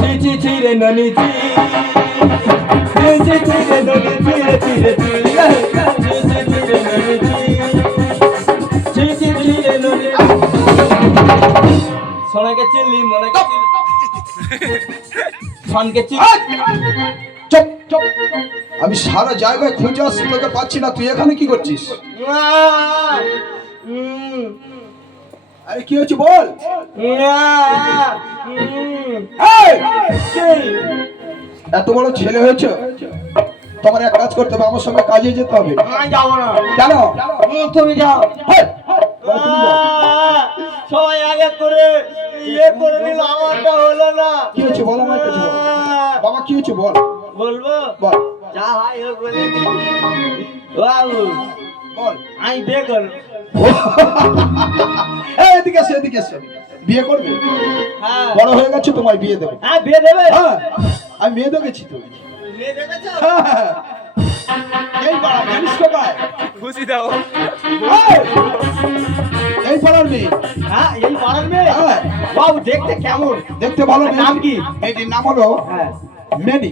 ছি ছি ছি রে ননি ছি ছি ছি ছি রে ননি ছি রে ছি রে ছি ছি ছি ছি রে ননি ছি ছি ছি ছি রে ননি সোনাকে চিনলি মনেকে চিনলি ধনকে চিনলি চুপ চুপ। আমি সারা জায়গায় খুঁজে আসছি, তোকে পাচ্ছি না। তুই এখানে কি করছিস? আরে কি হয়েছে বল। এই! এত বড় ছেলে হয়েছে, তোমার এক কাজ করতে হবে, আমার সঙ্গে কাজে যেতে হবে। যাবো না। কেন? তুমি যাও। হেই! বলো, তুমি যাও। সবাই আগে করে ইয়ে করে নিল, আমারটা হলো না। কি হয়েছে বল, আমার কাছে বল। বাবা কি হয়েছে বল। বলবো বল যা হয় হোক বলে দি। বাবু বল। আমি বিয়ে করবো। এই এদিকে এসো, এদিকে এসো। বিয়ে করবে? হ্যাঁ বড় হয়ে গেছে, তোমায় বিয়ে দেবো। হ্যাঁ বিয়ে দেবে। হ্যাঁ, আমি মেয়ে দেখেছি তো। মেয়ে দেখেছো? হ্যাঁ। এই পাড়া জানিস কোথায়? খুশি দাও। এই! এই পাড়ার মেয়ে। হ্যাঁ এই পাড়ার মেয়ে। হ্যাঁ। বাবু দেখতে কেমন? দেখতে ভালো। আর নাম কি? মেয়েটির নাম হলো হ্যাঁ মেনি।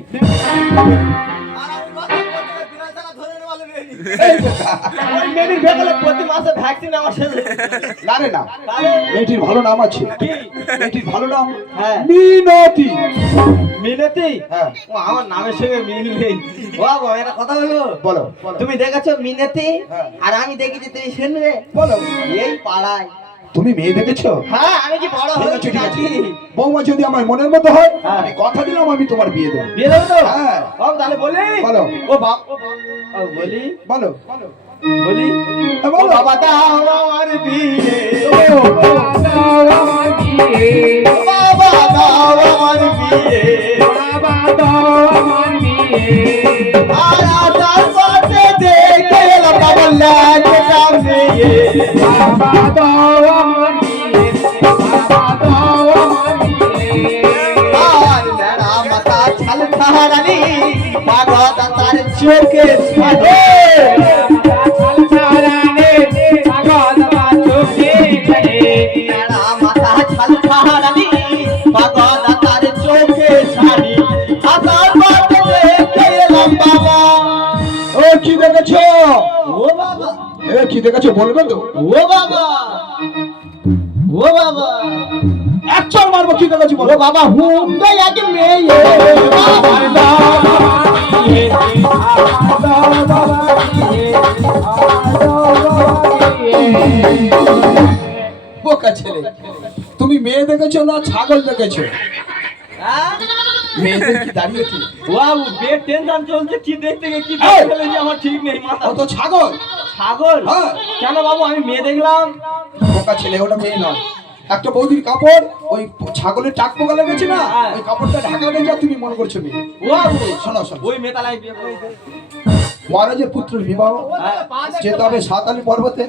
ওই মেয়েটির বিয়ে করলে প্রতি মাসে ভ্যাকসিন আমার সাথে। না রে না, তাহলে মেয়েটির ভালো নাম আছে। কি? মেয়েটির ভালো নাম হ্যাঁ মিনতি। মিনতি? হ্যাঁ। ও আমার নামের সঙ্গে মিল নেই। বাবু একটা কথা বলবো? বলো বলো। তুমি দেখেছো মিনতি? হ্যাঁ। আর আমি দেখেছি তুমি শুনবে বলো। এই পাড়ায়। তুমি মেয়ে দেখেছো? হ্যাঁ আমি কি বড় ঠিক আছে, হয়েছি ঠিক আছে। নাকি? বৌমা যদি আমার মনের মতো হয়, হ্যাঁ। আমি কথা দিলাম আমি তোমার বিয়ে দেবো। বিয়ে দেবে তো? হ্যাঁ। বাবু তাহলে বলি? বলো। ও বাপ ও বলি বলো বলি হ্যাঁ, ও বলো। বাবা দাও আমার বিয়ে, বাবা দাও আমার বিয়ে, আর আধার পাশে দেখে এলাম বাবা লাগে সামনে। আর মেরা মাথা ছাল ছাড়ানি পাগল তার চোখে ছাড়ে। মেরা মাথা ছাল ছাড়ানি পাগল তার চোখে ছাড়ি, আধার পাশে দেখে এলাম বাবা। ও কি দেখেছো? ও বাবা এ কি দেখেছো বলবে তো? ও বাবা ও বাবা এক চল মারবো। কি দেখেছো ও বলো। বাবা হুন্ডাই এক মেয়ে বোকা ছেলে, তুমি মেয়ে দেখেছো না ছাগল দেখেছো? মেয়েদের কি দাঁড়িয়ে কি? বাবু বের টেনশন চলছে, কি দেখতে গিয়ে কি এই! দেখতে ফেলেছি আমার ঠিক নেই মাথা। ও তো ছাগল। ছাগল? হ্যাঁ। কেন বাবু আমি মেয়ে দেখলাম? বোকা ছেলে, ওটা মেয়ে নয়। একটা বৌদির কাপড় ওই ছাগলের টাক পোকা লেগেছে না, হ্যাঁ। ওই কাপড়টা ঢাকা দিয়ে যা তুমি মনে করছো মেয়ে। ও বাবু শোনো শোনো, ওই মেতালাই বিয়ে করেছে। মহারাজের পুত্রের বিবাহ যেতে হবে সাতালি পর্বতে।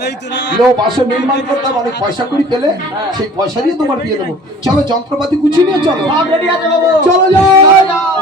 লো বাসে নির্মাণ করতে হবে, অনেক পয়সা করি পেলে সেই পয়সা দিয়ে তোমার বিয়ে দেবো। চলো যন্ত্রপাতি গুছিয়ে নিয়ে চলো। সব রেডি আছে বাবু। চলো যাও।